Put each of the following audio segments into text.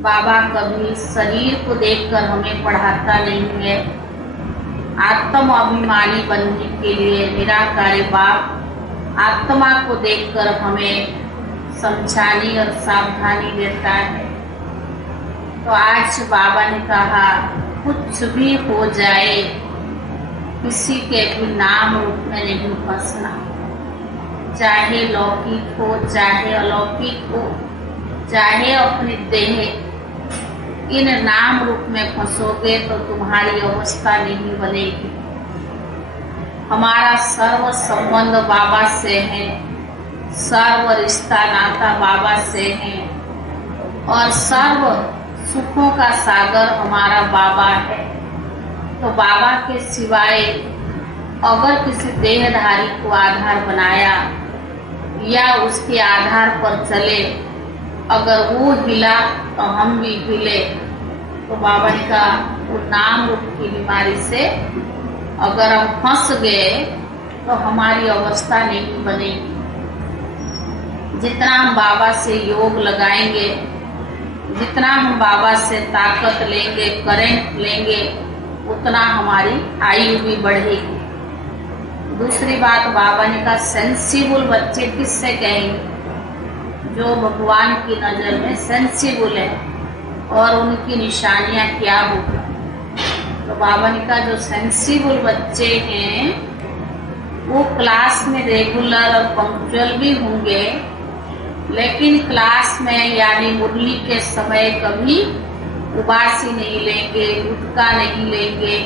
बाबा कभी शरीर को देखकर हमें पढ़ाता नहीं है। आत्म अभिमानी बनने के लिए निराकारी बाप आत्मा को देखकर हमें समझाने और सावधानी देता है। तो आज बाबा ने कहा कुछ भी हो जाए, किसी के भी नाम रूप में नहीं फंसना, चाहे लौकिक हो चाहे अलौकिक हो, चाहे अपनी देह, इन नाम रूप में फंसोगे तो तुम्हारी अवस्था नहीं बनेगी। हमारा सर्व संबंध बाबा से है, सर्व रिश्ता नाता बाबा से है और सर्व सुखों का सागर हमारा बाबा है। तो बाबा के सिवाय अगर किसी देहधारी को आधार बनाया या उसके आधार पर चले, अगर वो हिला तो हम भी हिले, तो बाबा ने कहा वो नाम रूप की बीमारी से अगर हम फंस गए तो हमारी अवस्था नहीं बनेगी। जितना हम बाबा से योग लगाएंगे, जितना हम बाबा से ताकत लेंगे, करंट लेंगे, उतना हमारी आयु भी बढ़ेगी। दूसरी बात बाबा ने कहा सेंसिबल बच्चे किससे कहेंगे? जो भगवान की नजर में सेंसिबल है और उनकी निशानियां क्या होगी। तो बाबा ने कहा जो सेंसिबल बच्चे हैं वो क्लास में रेगुलर और पंक्चुअल भी होंगे, लेकिन क्लास में यानी मुरली के समय कभी उबासी नहीं लेंगे, गुटखा नहीं लेंगे,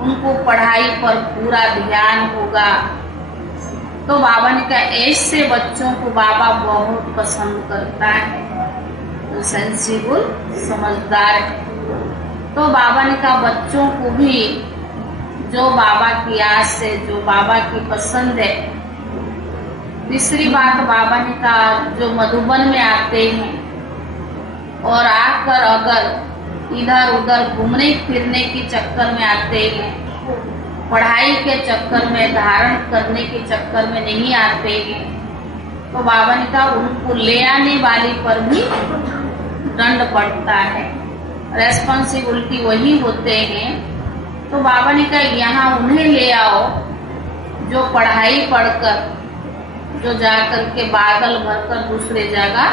उनको पढ़ाई पर पूरा ध्यान होगा। तो बाबा ने कहा ऐसे बच्चों को बाबा बहुत पसंद करता है, तो सेंसिबल समझदार है। तो बाबा ने कहा बच्चों को भी जो बाबा की आस से, जो बाबा की पसंद है। तीसरी बात बाबा ने कहा जो मधुबन में आते हैं और आकर अगर इधर उधर घूमने फिरने के चक्कर में आते हैं, पढ़ाई के चक्कर में, धारण करने के चक्कर में नहीं आते हैं, तो बाबा ने कहा उनको ले आने वाली पर भी दंड पड़ता है, रेस्पॉन्सिबिलिटी वही होते हैं। तो बाबा ने कहा यहाँ उन्हें ले आओ जो पढ़ाई पढ़कर, जो जाकर के बादल भरकर दूसरे जगह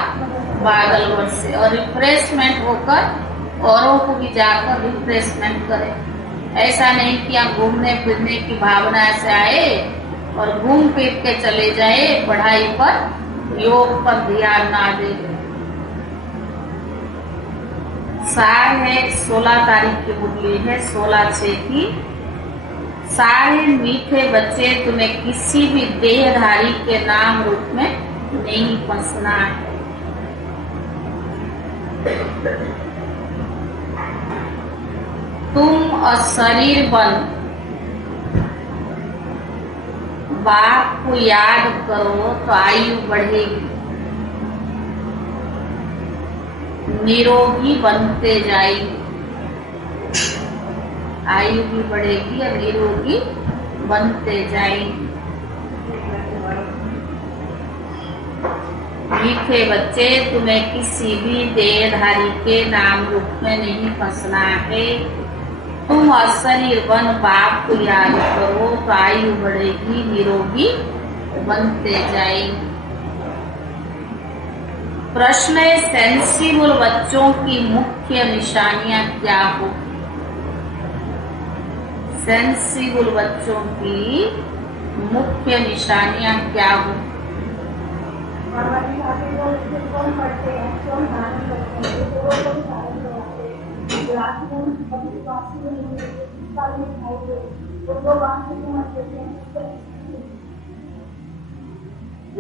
बादल बरसे और रिफ्रेशमेंट होकर औरों को भी जाकर रिफ्रेशमेंट करे। ऐसा नहीं कि आप घूमने फिरने की भावना से आए और घूम फिर के चले जाए, पढ़ाई पर योग पर ध्यान ना दे। सार है 16 तारीख की मुरली है, 16/6 की। सारे मीठे बच्चे तुम्हें किसी भी देहधारी के नाम रूप में नहीं फंसना है। तुम अशरीर बन बाप को याद करो तो आयु बढ़ेगी, निरोगी बनते जाएगी, आयु भी बढ़ेगी और निरोगी बनते जाएगी। मीठे बच्चे तुम्हें किसी भी देहधारी के नाम रूप में नहीं फंसना है। तुम अशरीर बन बाप को याद करो तो आयु बढ़ेगी, निरोगी बनते जाएगी। प्रश्न है सेंसिबल बच्चों की मुख्य निशानियां क्या हो? सेंसिबल बच्चों की मुख्य निशानियां क्या हो?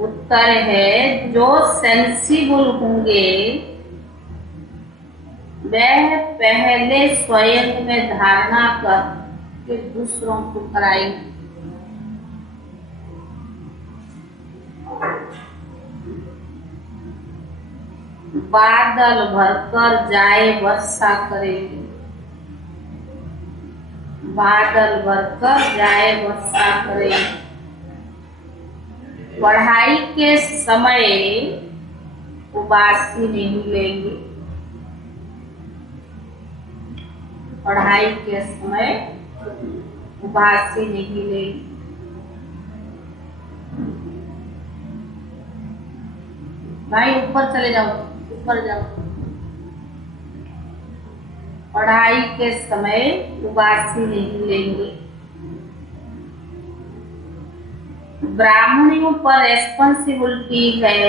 उत्तर है जो सेंसिबल होंगे वह पहले स्वयं में धारणा कर के दूसरों को कराएंगे। बादल भरकर जाए वर्षा करेगी, बादल भरकर जाए वर्षा करेगी। पढ़ाई के समय उबासी नहीं लेंगे, पढ़ाई के समय उबासी नहीं लेंगे। भाई ऊपर चले जाओ, ऊपर जाओ। पढ़ाई के समय उबासी नहीं लेंगे। ब्राह्मणियों पर रेस्पॉन्सिबिलिटी है,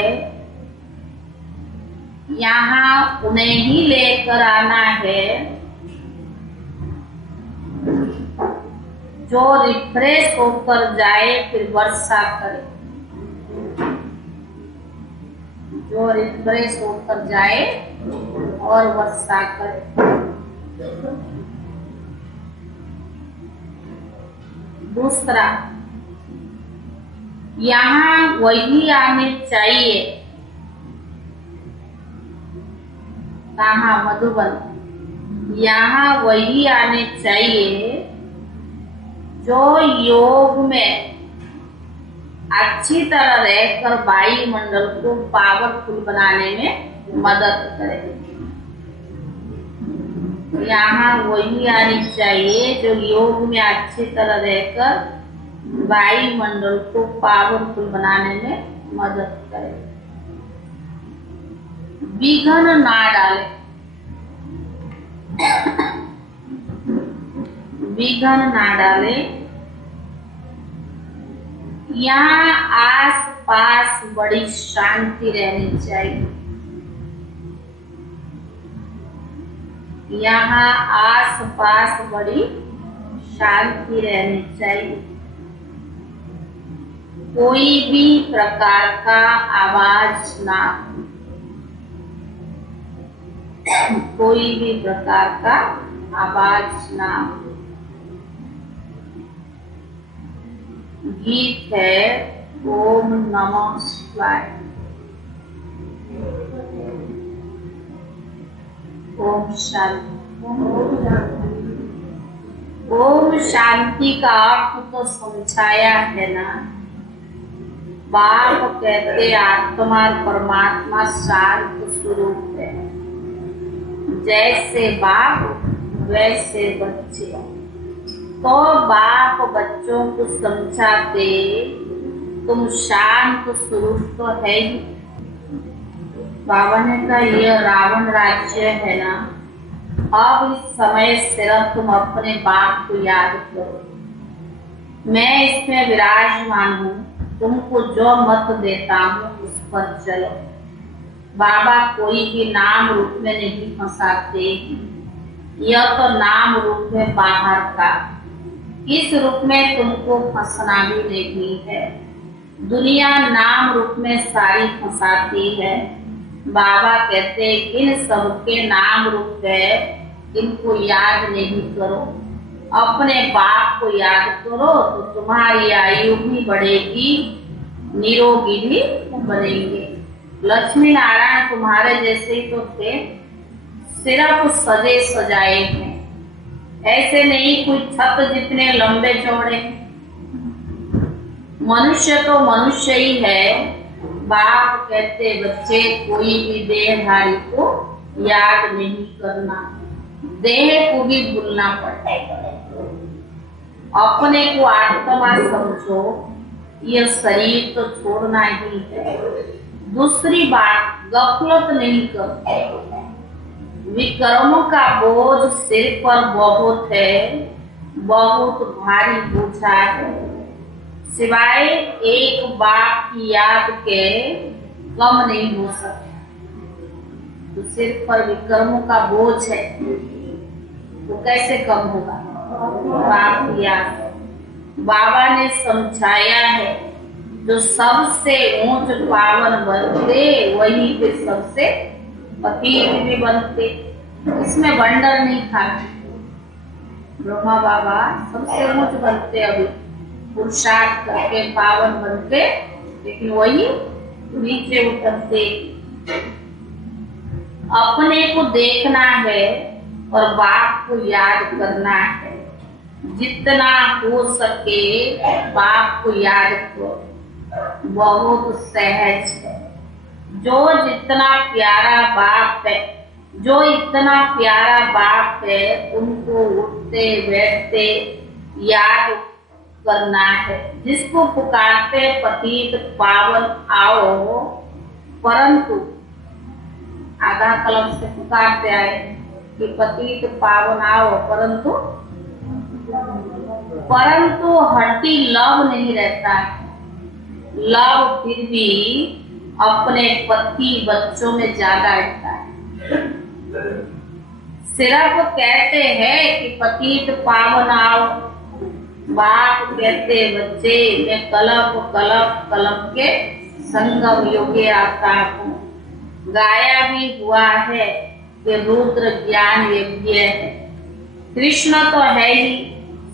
यहाँ उन्हें ही लेकर आना है। जो रिफ्रेश होकर जाए फिर वर्षा करे, जो रिफ्रेश होकर जाए और वर्षा करे। दूसरा, यहाँ वही आने चाहिए। कहाँ? मधुबन। यहाँ वही आने चाहिए जो योग में अच्छी तरह रहकर वायुमंडल को पावरफुल बनाने में मदद करे। यहाँ वही आनी चाहिए जो योग में अच्छी तरह रहकर वायुमंडल को पावरफुल बनाने में मदद करे। विघ्न ना डाले, विघ्न ना डाले। यहाँ आस पास बड़ी शांति रहनी चाहिए। यहाँ आस पास बड़ी शांति रहनी चाहिए। कोई भी प्रकार का आवाज ना, कोई भी प्रकार का आवाज ना। गीत है ओम नमः शिवाय। ओम शांति। ओम शांति का अर्थ तो समझाया है ना। बाप कहते आत्मा और परमात्मा शांत स्वरूप है। जैसे बाप वैसे बच्चे। तो बाप बच्चों को समझाते तुम शांत स्वरूप तो है ही। बाबा ने कहा यह रावण राज्य है ना, अब इस समय सिर्फ तुम अपने बाप को याद करो। मैं इसमें विराजमान हूँ, तुमको जो मत देता हूँ उस पर चलो। बाबा कोई भी नाम रूप में नहीं फंसाते। यह तो नाम रूप है बाहर का, इस रूप में तुमको फंसना भी नहीं है। दुनिया नाम रूप में सारी फंसाती है। बाबा कहते इन सबके नाम रूप है, इनको याद नहीं करो। अपने बाप को याद करो तो तुम्हारी आयु भी बढ़ेगी, निरोगी भी बनेंगे। लक्ष्मी नारायण तुम्हारे जैसे ही तो थे, सिर्फ सजे सजाए हैं। ऐसे नहीं कोई छत जितने लंबे चौड़े। मनुष्य तो मनुष्य ही है। बाप कहते बच्चे कोई भी देहधारी को याद नहीं करना, देह को भी भूलना पड़ेगा। अपने को आत्मा समझो, यह शरीर तो छोड़ना ही है। दूसरी बात, गफलत नहीं करते। विकर्मों का बोझ सिर पर बहुत है, बहुत भारी बोझा है। सिवाय एक बाप की याद के कम नहीं हो सकता। तो सिर पर विकर्मों का बोझ है तो कैसे कम होगा? बाप की याद। बाबा ने समझाया है जो सबसे ऊंच पावन बनते वही पे सबसे पतित भी बनते। इसमें वंडर नहीं था। ब्रह्मा बाबा सबसे ऊंच बनते, अभी पुरुषार्थ करके पावन बनते, लेकिन वही नीचे उतरते। अपने को देखना है और बाप को याद करना है। जितना हो सके बाप को याद करो, बहुत सहज है। जो जितना प्यारा बाप है जो इतना प्यारा बाप है उनको उठते बैठते याद करना है। जिसको पुकारते पतित पावन आओ, परंतु आधा कलम से पुकारते आए कि पतित पावन आओ, परंतु हड्डी लव नहीं रहता है। लव फिर भी अपने पति बच्चों में ज्यादा रहता है। सिर्फ कहते हैं कि पतित पावन आओ, बाप कहते बच्चे मैं कलप कलप कलप के संगम योगे आता हूँ। गाया भी हुआ है कि रुद्र ज्ञान यज्ञ है। कृष्ण तो है ही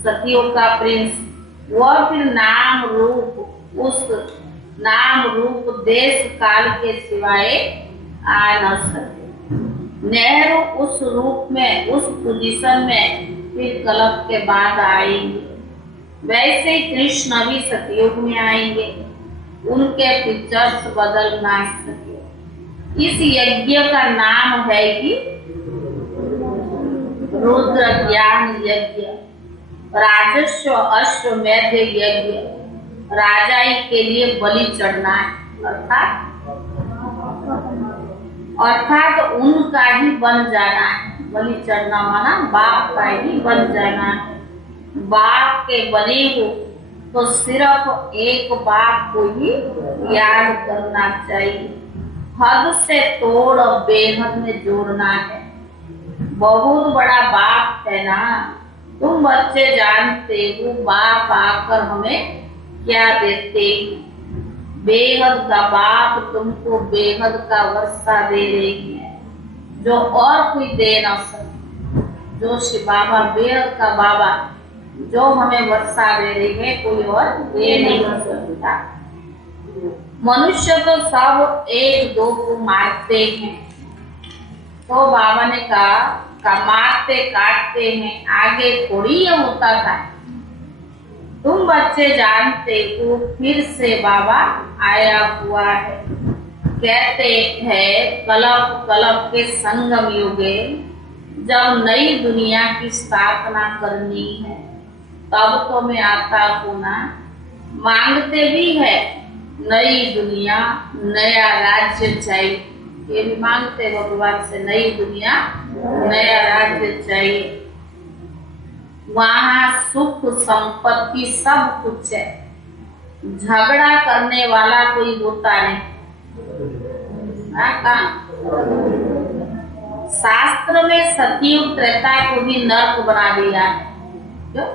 सतियों का प्रिंस, वह फिर नाम रूप, उस नाम रूप देश काल के सिवाय आ न सके। नेहरू उस रूप में, उस पोजीशन में फिर कलप के बाद आएंगे। वैसे ही कृष्ण भी सतयुग में आएंगे, उनके पिक्चर्स बदल ना सके। इस यज्ञ का नाम है कि रुद्र ज्ञान यज्ञ, राजस्व अश्वमेध यज्ञ। राजाई के लिए बलि चढ़ना है, अर्थात उनका ही बन जाना है। बलि चढ़ना माना बाप का ही बन जाना है। बाप के बने हो तो सिर्फ एक बाप को ही याद करना चाहिए। हद से तोड़ बेहद में जोड़ना है। बहुत बड़ा बाप है ना, तुम बच्चे जानते हो बाप आकर हमें क्या देते। बेहद का बाप तुमको बेहद का वर्षा दे रही है, जो और कोई दे न सके। जो शिव बाबा बेहद का बाबा जो हमें वर्षा दे रही है, कोई और दे नहीं सकता। मनुष्य तो सब एक दो को मारते हैं, तो बाबा ने कहा मारते काटते हैं, आगे थोड़ी ये होता था। तुम बच्चे जानते हो फिर से बाबा आया हुआ है। कहते हैं कलप कलप के संगम युगे, जब नई दुनिया की स्थापना करनी है तब तो मैं आता हूँ ना। मांगते भी है नई दुनिया, नया राज्य चाहिए, ये भी मांगते भगवान से, नई दुनिया नया राज्य चाहिए। वहाँ सुख संपत्ति सब कुछ है, झगड़ा करने वाला कोई होता नहीं। शास्त्र में सतयुग त्रेता को भी नर्क बना दिया है। क्यों?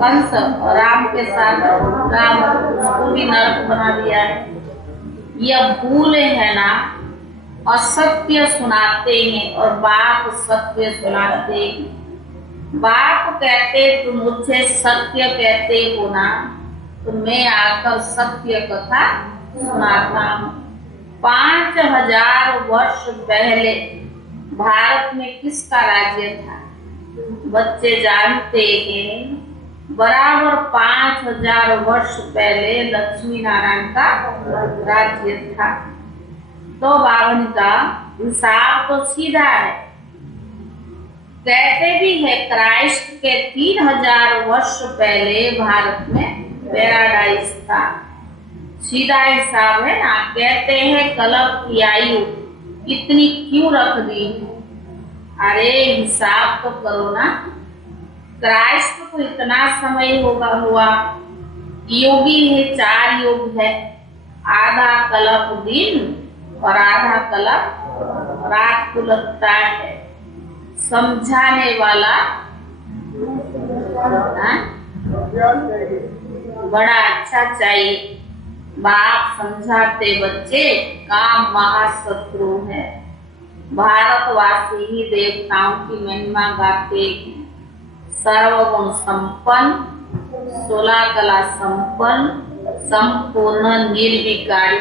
कंस राम के साथ राम उसको भी नर्क बना दिया है। यह भूल है ना, असत्य सुनाते हैं और बाप सत्य सुनाते हैं। बाप कहते तुम मुझे सत्य कहते हो ना, तो मैं आकर सत्य कथा सुनाता हूँ। 5000 वर्ष पहले भारत में किसका राज्य था? बच्चे जानते हैं बराबर 5000 वर्ष पहले लक्ष्मी नारायण का राज्य था। तो बावन का हिसाब तो सीधा है। कहते भी है क्राइस्ट के 3000 वर्ष पहले भारत में पैराडाइज था। सीधा हिसाब है ना। कहते हैं कलप की आयु इतनी क्यों रख दी? अरे हिसाब तो करो ना। क्राइस्ट को इतना समय हुआ। योगी है, 4 युग है, आधा कलप दिन और आधा कलप रात को लगता है। समझाने वाला बड़ा अच्छा चाहिए। बाप समझाते बच्चे काम महाशत्रु है। भारतवासी ही देवताओं की महिमा गाते हैं। सर्वगुण संपन्न, 16 कला संपन्न, संपूर्ण निर्विकारी।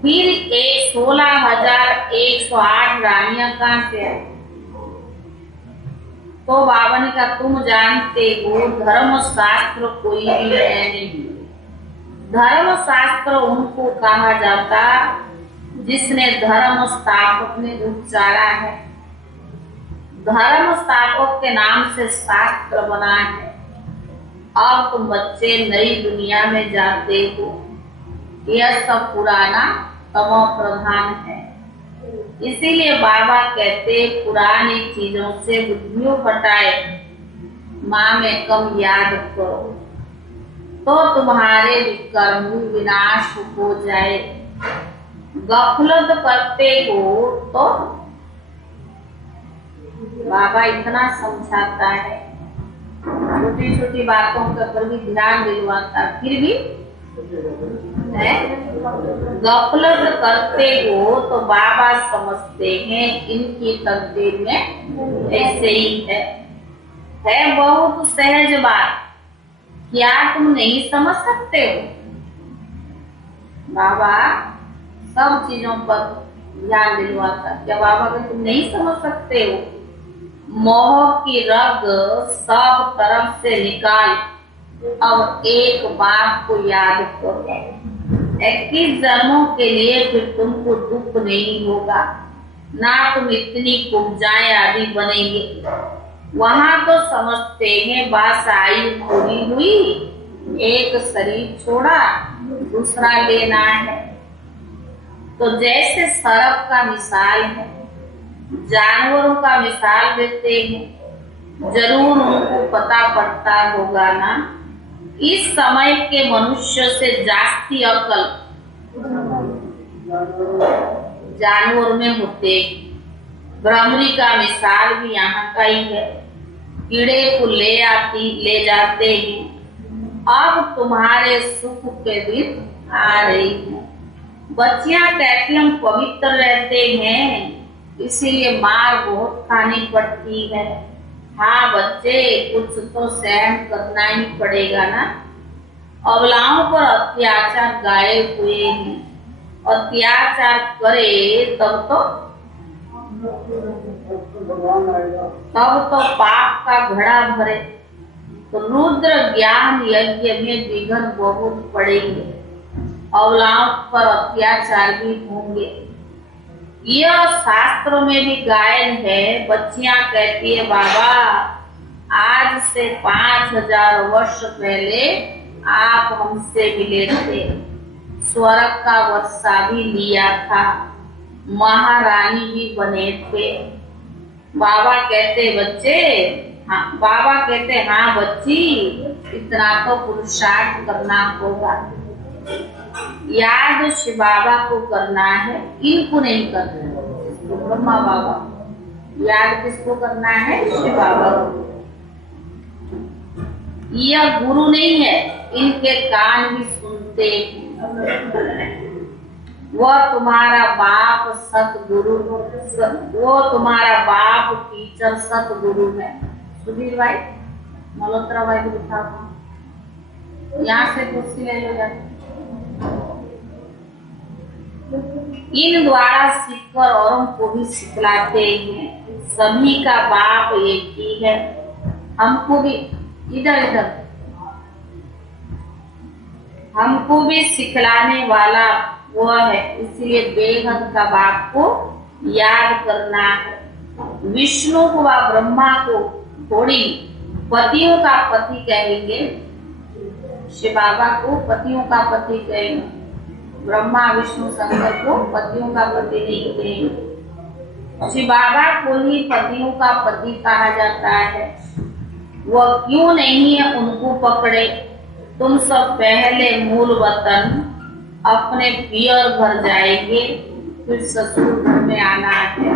फिर 16,108 रानियां कहाँ से आई? तो बाबा ने कहा तुम जानते हो धर्म शास्त्र कोई भी है नहीं। धर्म शास्त्र उनको कहा जाता जिसने धर्म स्थापक ने उच्चारा है। धर्म स्थापक के नाम से शास्त्र बना है। अब तुम बच्चे नई दुनिया में जाते हो, यह सब पुराना तमो प्रधान है। इसीलिए बाबा कहते पुरानी चीजों से बुद्धियों हटाए, माँ में कम याद करो, तो तुम्हारे विकर्म विनाश हो जाए। गफलत करते हो तो बाबा इतना समझाता है, छोटी छोटी बातों के ऊपर भी ध्यान दिलवाता, फिर भी है। गफलत करते हो तो बाबा समझते हैं इनकी तकदीर में ऐसे ही है बहुत सहज बात। क्या तुम नहीं समझ सकते हो? बाबा सब चीजों पर ध्यान दिलवाता। क्या बाबा को तुम नहीं समझ सकते हो? मोह की रग सब तरफ से निकाल, अब एक बात को याद करो, 21 जन्मों के लिए फिर तुमको दुख नहीं होगा, ना तुम इतनी कुब्जाएं आदि बनेंगे। वहाँ तो समझते हैं बस आयु पूरी हुई, एक शरीर छोड़ा दूसरा लेना है। तो जैसे सर्प का मिसाल है, जानवरों का मिसाल देते हैं, जरूर उनको पता पड़ता होगा ना। इस समय के मनुष्य से जास्ती अकल जानवर में होते। भ्रमरी का मिसाल भी यहाँ का ही है, कीड़े को ले जाते हैं। अब तुम्हारे सुख के दिन आ रही है। बच्चियां कहती हम पवित्र रहते हैं, इसीलिए मार बहुत खानी पड़ती है। हाँ बच्चे, कुछ तो सहन करना ही पड़ेगा ना। अबलाओं पर अत्याचार गाए हुए हैं, अत्याचार करे तब तो पाप का घड़ा भरे। तो रुद्र ज्ञान यज्ञ में विघ्न बहुत पड़ेंगे, अबलाओं पर अत्याचार भी होंगे। यह शास्त्रों में भी गायन है। बच्चियां कहती है बाबा आज से 5000 वर्ष पहले आप हमसे मिले थे, स्वर्ग का वर्षा भी लिया था, महारानी भी बने थे। बाबा कहते बच्चे हाँ, बाबा कहते हाँ बच्ची, इतना तो पुरुषार्थ करना होगा। याद शिव बाबा को करना है, इनको नहीं करना। तो ब्रह्मा बाबा याद किसको करना है? शिव बाबा को। यह गुरु नहीं है, इनके कान भी सुनते हैं। वह तुम्हारा बाप सतगुरु, वो तुम्हारा बाप टीचर सतगुरु है। सुधीर भाई, मल्होत्रा भाई को बिठा, यहाँ से कुर्सी ले लो जाके। इन द्वारा सीखकर औरों को भी सिखलाते हैं। सभी का बाप एक ही है। हमको भी इधर हमको भी सिखलाने वाला वह है, इसलिए बेहद का बाप को याद करना है। विष्णु को व ब्रह्मा को थोड़ी पतियों का पति कहेंगे, शिव बाबा को पतियों का पति कहेंगे, ब्रह्मा विष्णु शंकर को पतियों का पति नहीं कहेंगे। शिव बाबा को ही पतियों का पति कहा जाता है। वह क्यों नहीं है उनको पकड़े। तुम सब पहले मूल वतन अपने पियर घर जाएंगे, फिर ससुर घर में आना है।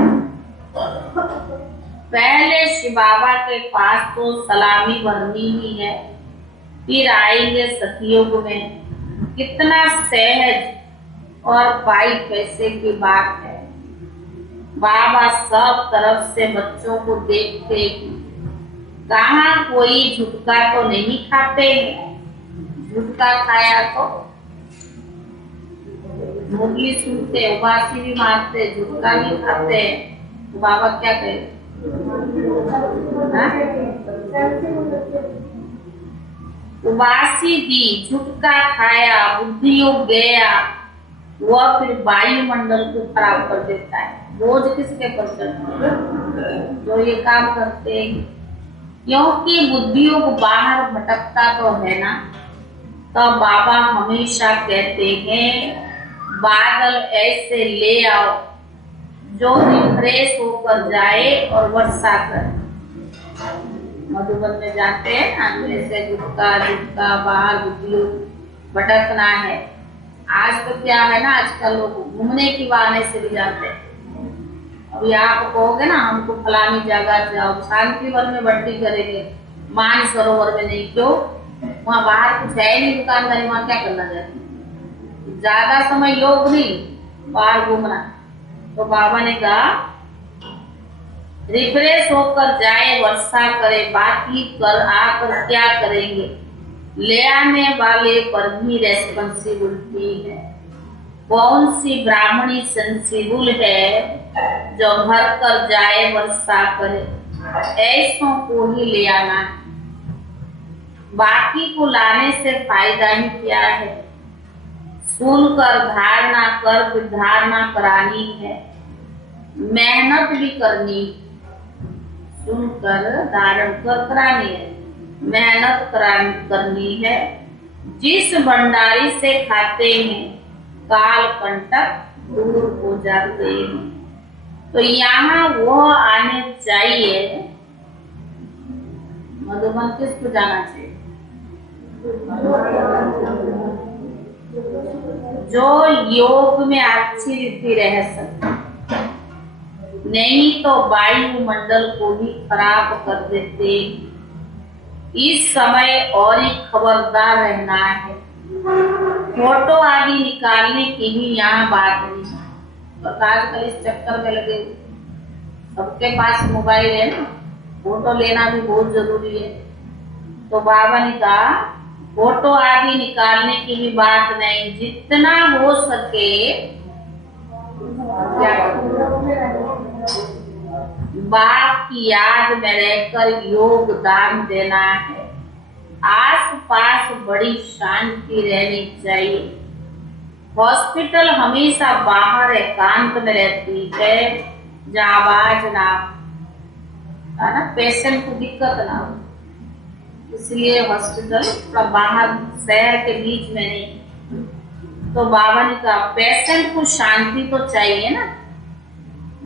पहले शिव बाबा के पास तो सलामी भरनी ही है, फिर आएंगे सतयुग में। कितना सहज और 22 पैसे की बात है। बाबा सब तरफ से बच्चों को देखते, कहाँ कोई झुटका तो नहीं खाते हैं। झुटका खाया तो मुरली सुनते, उबासी भी मारते, झुटका भी खाते। तो बाबा क्या कहे? उबासी दी, झुटका खाया, बुद्धि योग गया, वह फिर वायुमंडल को खराब कर देता है। बोझ किसके पर चढ़ता है? जो ये काम करते हैं। क्योंकि बुद्धियों को बाहर भटकता तो है ना, तो बाबा हमेशा कहते हैं बादल ऐसे ले आओ जो रिफ्रेश होकर जाए और वर्षा करे। मधुबन में जाते हैं ना, जैसे गुटका गुटका बाहर बुद्धियों भटकना है। आज तो क्या है ना, आजकल लोग घूमने की बहाने से भी जाते हैं। अभी आप कहोगे ना हमको फलानी जगह जाओ, शांतिवन में बड्डी करेंगे, मानसरोवर में नहीं। क्यों? वहाँ बाहर कुछ है नहीं दुकानदारी, वहाँ क्या करना जाए? ज्यादा समय योग नहीं, बाहर घूमना। तो बाबा ने कहा रिफ्रेश होकर जाए, वर्षा करे, बाकी कर आकर क्या करेंगे? ले आने वाले पर भी रेस्पॉन्सिबिलिटी है। कौन सी ब्राह्मणी सेंसिबल है जो भर कर जाए वर्षा करे? ऐसों को ही ले आना है, बाकी को लाने से फायदा ही क्या है? सुनकर धारणा कर फिर धारणा करानी है, मेहनत भी करनी। सुनकर धारण कर करानी है, मेहनत करनी है। जिस भंडारी से खाते हैं काल कंटक दूर हो जाते हैं। तो यहाँ वो आने चाहिए। मधुबन किसको जाना चाहिए? जो योग में अच्छी रीति रह सकते, नहीं तो वायुमंडल को भी खराब कर देते। इस समय और ही खबरदार रहना है। फोटो आदि निकालने की भी यहाँ बात नहीं है। और आजकल इस चक्कर में लगे, सबके पास मोबाइल है ना, फोटो लेना भी बहुत जरूरी है। तो बाबा ने कहा फोटो आदि निकालने की भी बात नहीं, जितना हो सके बाप की याद में रहकर योगदान देना है। आस पास बड़ी शांति रहनी चाहिए। हॉस्पिटल हमेशा बाहर एकांत में रहती है, जहाँ आवाज ना है ना, पेशेंट को दिक्कत ना हो, इसलिए हॉस्पिटल थोड़ा बाहर शहर के बीच में नहीं। तो बाबा ने कहा पेशेंट को शांति तो चाहिए ना।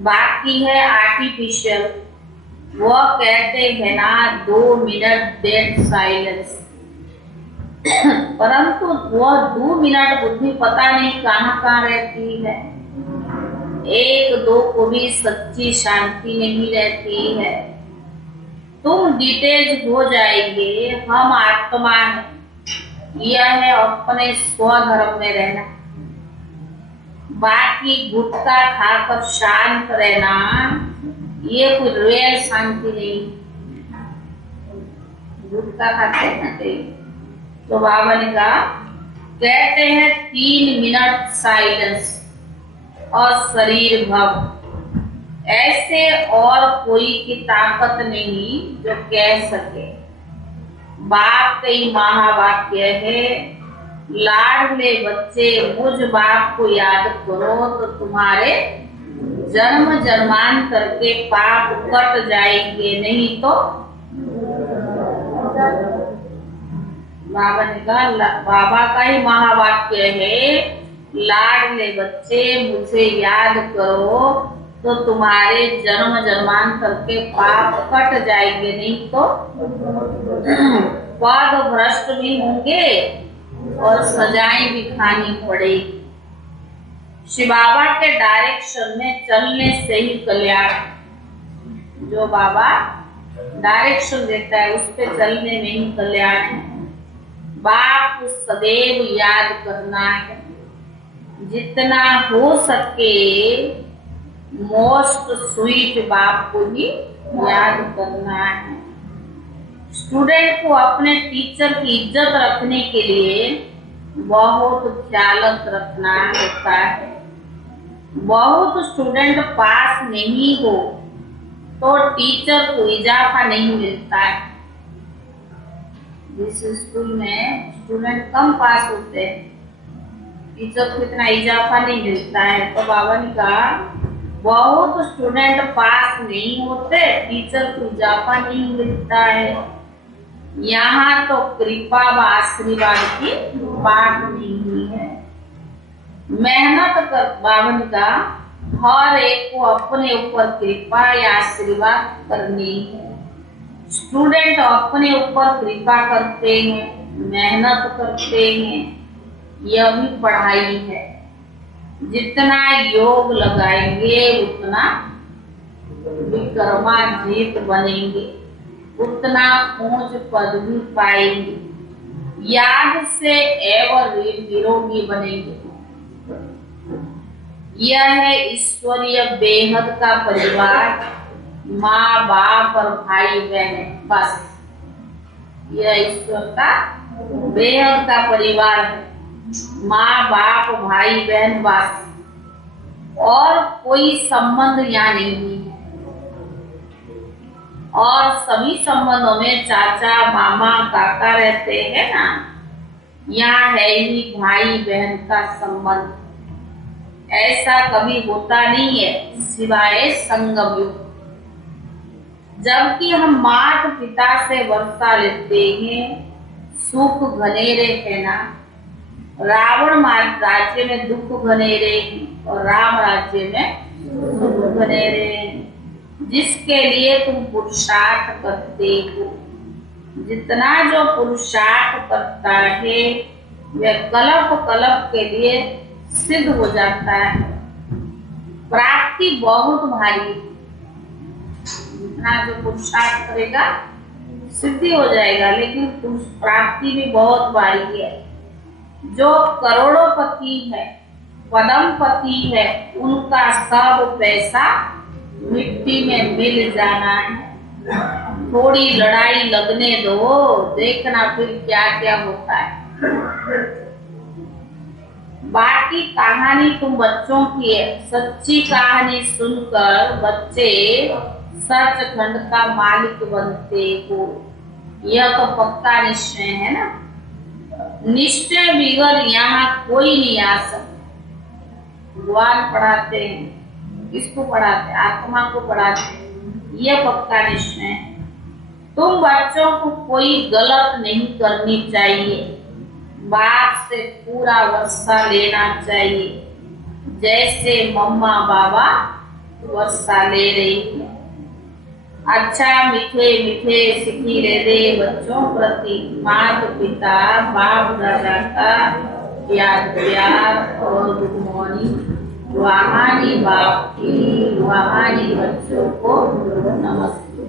बाकी है आर्टिफिशियल, वो कहते हैं ना 2 मिनट डेड साइलेंस, परंतु वो 2 मिनट बुद्धि पता नहीं कहाँ रहती है। 1-2 को भी सच्ची शांति नहीं रहती है। तुम डिटेज हो जाएंगे, हम आत्मा है, यह है अपने स्वधर्म में रहना। बाकी गुटखा खाकर शांत रहना, ये कोई रियल शांति नहीं। गुटखा खाते हैं तो बाबा ने कहा, कहते हैं 3 मिनट साइलेंस और शरीर भव, ऐसे और कोई की ताकत नहीं जो कह सके। बाप का ही महावाक्य है, लाडले बच्चे मुझ बाप को याद करो तो तुम्हारे जन्म जन्मांतर के पाप कट जाएंगे, नहीं तो बाबा ने कहा, बाबा का ही महावाक्य है, लाडले बच्चे मुझे याद करो तो तुम्हारे जन्म जन्मांतर के पाप कट जाएंगे, नहीं तो पद भ्रष्ट भी होंगे और सजाएं भी खानी पड़ेगी। शिव बाबा के डायरेक्शन में चलने से ही कल्याण। जो बाबा डायरेक्शन देता है उस पे चलने में ही कल्याण है। बाप को सदैव याद करना है, जितना हो सके मोस्ट स्वीट बाप को ही याद करना है। स्टूडेंट को अपने टीचर की इज्जत रखने के लिए बहुत ख्याल रखना होता है। बहुत स्टूडेंट पास नहीं हो तो टीचर को इजाफा नहीं मिलता है। जिस स्कूल में स्टूडेंट कम पास होते हैं, टीचर को इतना इजाफा नहीं मिलता है। तो बाबा ने कहा बहुत स्टूडेंट पास नहीं होते, टीचर को इजाफा नहीं मिलता है। यहाँ तो कृपा व आशीर्वाद की बात नहीं है। मेहनत कर, बाबा ने कहा हर एक को अपने ऊपर कृपा या आशीर्वाद करनी है। स्टूडेंट अपने ऊपर कृपा करते हैं, मेहनत करते हैं, यह भी पढ़ाई है। जितना योग लगाएंगे उतना विक्रमाजीत बनेंगे, उतना ऊंच पद भी पाएंगे, याद से एवं निरोगी बनेंगे। यह है ईश्वरीय बेहद का परिवार, माँ बाप और भाई बहन, बस यह ईश्वर का बेहद का परिवार है। माँ बाप भाई बहन बस, और कोई संबंध यहाँ नहीं है। और सभी संबंधों में चाचा मामा काका रहते हैं ना, यहाँ है ही भाई बहन का संबंध। ऐसा कभी होता नहीं है सिवाय संगम युग। जबकि हम माता पिता से वर्षा लेते हैं, सुख घनेरे है ना। रावण राज्य में दुख घनेरे और राम राज्य में सुख घनेरे, जिसके लिए तुम पुरुषार्थ करते हो। जितना जो पुरुषार्थ करता है वह कल्प कल्प के लिए सिद्ध हो जाता है। प्राप्ति बहुत भारी है, जितना जो पुरुषार्थ करेगा सिद्धि हो जाएगा, लेकिन प्राप्ति भी बहुत भारी है। जो करोड़ोंपति है, पदमपति है, उनका सब पैसा मिट्टी में मिल जाना है। थोड़ी लड़ाई लगने दो, देखना फिर क्या क्या होता है। बाकी कहानी तुम बच्चों की है। सच्ची कहानी सुनकर बच्चे सचखंड का मालिक बनते हो, यह तो पक्का निश्चय है ना। निश्चय बिगर यहाँ कोई नहीं आ सकता। भगवान पढ़ाते हैं, किसको पढ़ाते हैं? आत्मा को पढ़ाते हैं, यह पक्का निश्चय है। तुम बच्चों को कोई गलत नहीं करनी चाहिए, बाप से पूरा वर्षा लेना चाहिए, जैसे मम्मा बाबा वर्षा ले रही है। अच्छा मीठे मीठे सिखी ले दे बच्चों प्रति माता पिता बाप दादा का प्यार प्यार और गुड मॉर्निंग। वहानी बाप की वहानी बच्चों को नमस्ते।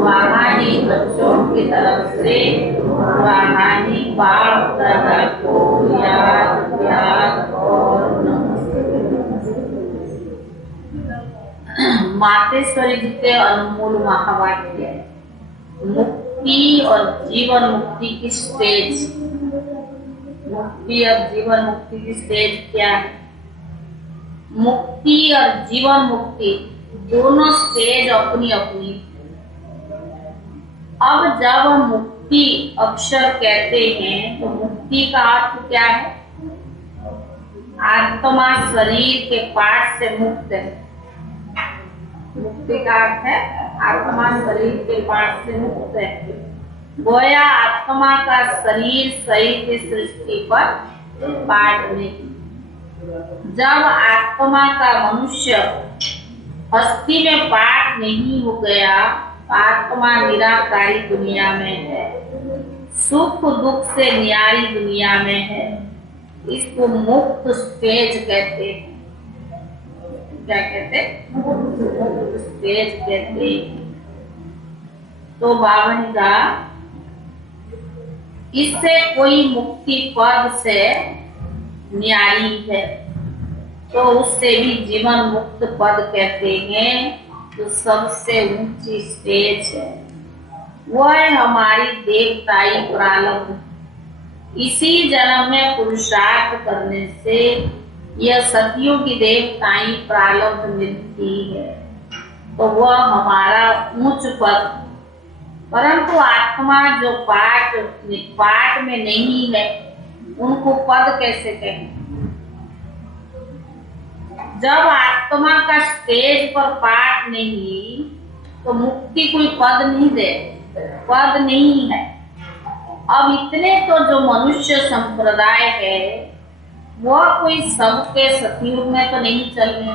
वहानी बच्चों की तरफ से वहानी बाप दादा को याद प्यार और नमस्ते। मातेश्वरी जी के अनमोल महावाक्य। मुक्ति और जीवन मुक्ति की स्टेज, मुक्ति और जीवन मुक्ति की स्टेज क्या है? मुक्ति और जीवन मुक्ति दोनों स्टेज अपनी अपनी। अब जब हम मुक्ति अक्षर कहते हैं तो मुक्ति का अर्थ क्या है? आत्मा शरीर के पाठ से मुक्त है। मुक्ति का अर्थ है आत्मा शरीर के पाठ से मुक्त है। गोया आत्मा का शरीर सहित सृष्टि पर पाठ नहीं। जब आत्मा का मनुष्य हस्ती में पाठ नहीं हो गया, आत्मा निराकारी दुनिया में है, सुख दुख से न्यारी दुनिया में है। इसको मुक्त स्टेज कहते हैं। क्या कहते? स्टेज कहते हैं। तो बाबा ने कहा इससे कोई मुक्ति पद से न्यारी है तो उससे भी जीवन मुक्त पद कहते हैं। तो सबसे ऊंची स्टेज है वह हमारी देवताई प्रारब्ध। इसी जन्म में पुरुषार्थ करने से यह सतियों की देवताई प्रारब्ध मिलती है। तो वह हमारा उच्च पद परंतु आत्मा जो पाठ में नहीं है उनको पद कैसे कहें? जब आत्मा का स्टेज पर पाठ नहीं तो मुक्ति कोई पद नहीं दे, पद नहीं है। अब इतने तो जो मनुष्य संप्रदाय है वह कोई सबके सतयुग में तो नहीं चल रहे।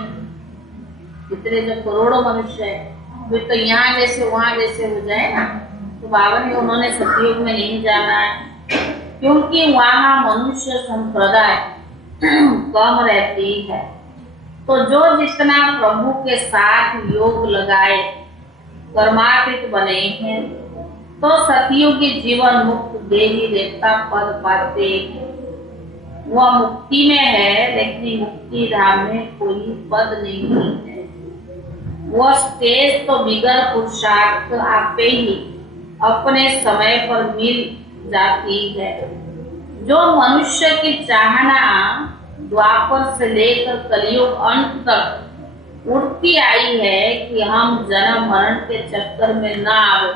इतने जो करोड़ों मनुष्य है वे तो यहाँ जैसे वहां जैसे हो जाए ना, तो बाबा ने उन्होंने सतयुग में नहीं जाना है, क्योंकि वहां मनुष्य संप्रदाय कम रहती है। तो जो जितना प्रभु के साथ योग लगाए कर्मातीत बने हैं तो सतयुगी जीवन मुक्त देही देवता पद पाते हैं। वह मुक्ति में है, लेकिन मुक्ति धाम में कोई पद नहीं है। वह स्टेज तो बिगर पुरुषार्थ आपे ही अपने समय पर मिल जाती है। जो मनुष्य की चाहना द्वापर से लेकर कलयुग अंत तक उड़ती आई है कि हम जन्म मरण के चक्कर में न आवे,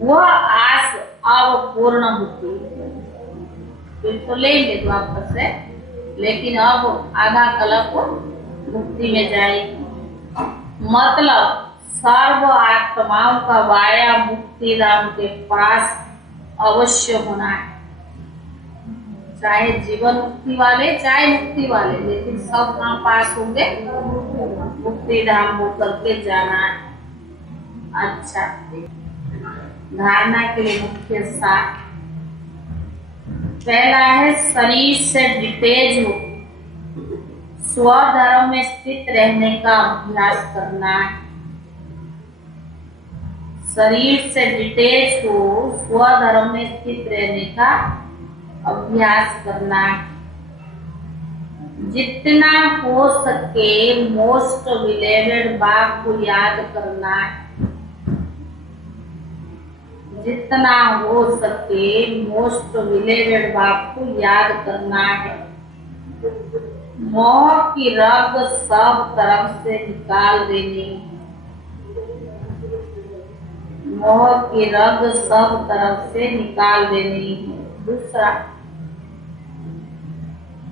वह आस अब पूर्ण होती है। फिर तो लेंगे द्वापर से, लेकिन अब आधा कल्प मुक्ति में जाएगी। मतलब सर्व आत्माओं का वाया मुक्ति धाम के पास अवश्य होना है, चाहे जीवन मुक्ति वाले चाहे मुक्ति वाले, लेकिन सब कहाँ पास होंगे? मुक्ति धाम होकर के जाना है। अच्छा, धारणा के लिए मुख्य सार पहला है शरीर से डिटेच हो, स्वधर्म में स्थित रहने का अभ्यास करना है। शरीर से डिटेच हो, स्वधर्म में स्थित रहने का अभ्यास करना है। जितना हो सके मोस्ट बिलेवेड बाप को याद करना है। जितना हो सके मोस्ट बिलेवेड बाप को याद करना है। मोह की रग सब तरफ से निकाल देनी है। मोह की रग सब तरफ से निकाल देनी है। दूसरा,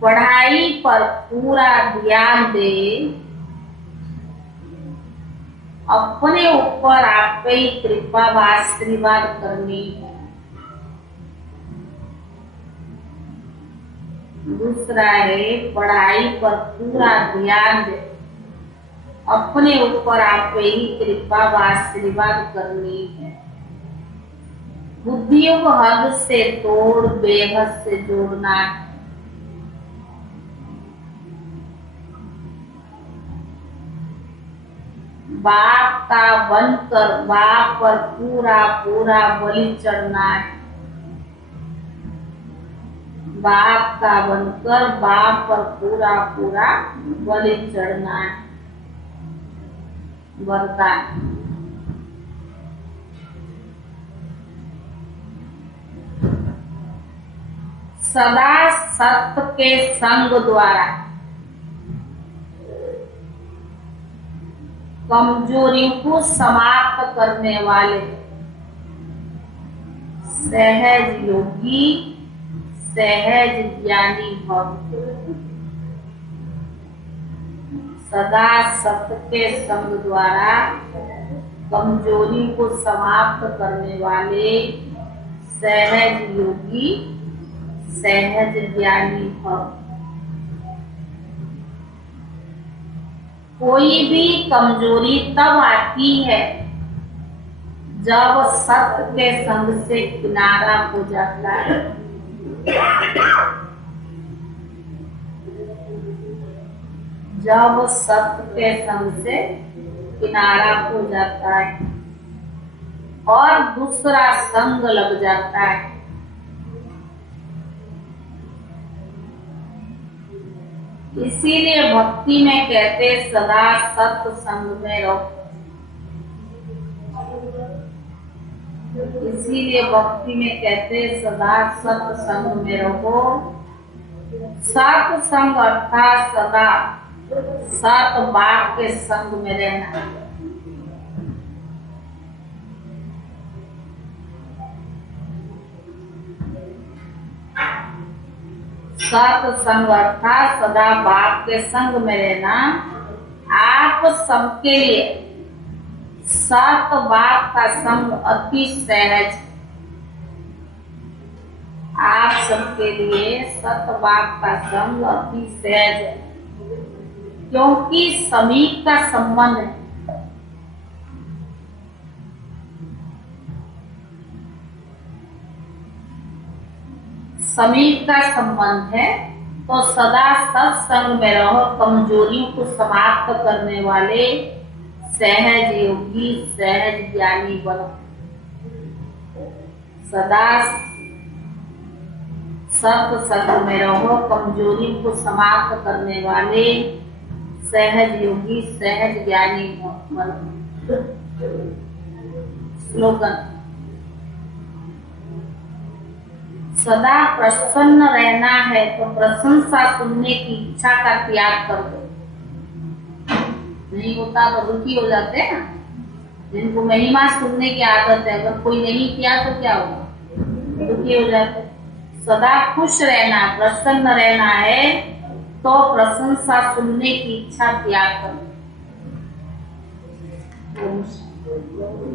पढ़ाई पर पूरा ध्यान दे, अपने ऊपर आप ही कृपा व आशीर्वाद करनी है। दूसरा है पढ़ाई पर पूरा ध्यान दे, अपने ऊपर आप ही कृपा व आशीर्वाद करनी है। बुद्धियों को हद से तोड़ बेहद से जोड़ना है। बाप का बनकर बाप पर पूरा पूरा बलि चढ़ना है। बाप का बनकर बाप पर पूरा पूरा बलि चढ़ना है। वरदान, सदा सत्य के संग द्वारा कमजोरियों को समाप्त करने वाले सहज योगी सहज ज्ञानी भक्त, सदा सत्य के संग द्वारा कमजोरी को समाप्त करने वाले सहज योगी सहज ज्ञानी भक्त। कोई भी कमजोरी तब आती है जब सत्य के संग से किनारा हो जाता है। जब सत्य के संग से किनारा हो जाता है और दूसरा संग लग जाता है। इसीलिए भक्ति में कहते सदा सत्य संग में रहो। इसीलिए भक्ति में कहते सदा सत्य संग में रहो। सत्य संग अर्थात सदा सत्य बाप के संग में रहना। सत्संग अर्थात सदा बाप के संग में रहना। आप सबके लिए सत बाप का संग अति सहज। आप सबके लिए सत बाप का संग अति सहज है, क्योंकि समीप का संबंध है। समीप का संबंध है तो सदा सत्संग में रहो। कमजोरियों को समाप्त करने वाले सहज योगी सहज ज्ञानी बनो। सदा सत्संग में रहो, कमजोरियों को समाप्त करने वाले सहज योगी सहज ज्ञानी बनो। स्लोगन: सदा प्रसन्न रहना है तो प्रशंसा सुनने की इच्छा का त्याग कर दो। नहीं होता तो दुखी हो जाते हैं ना। जिनको महिमा सुनने की आदत है, अगर कोई नहीं किया तो क्या होगा? दुखी हो जाते। सदा खुश रहना, प्रसन्न रहना है तो प्रशंसा सुनने की इच्छा त्याग कर दो।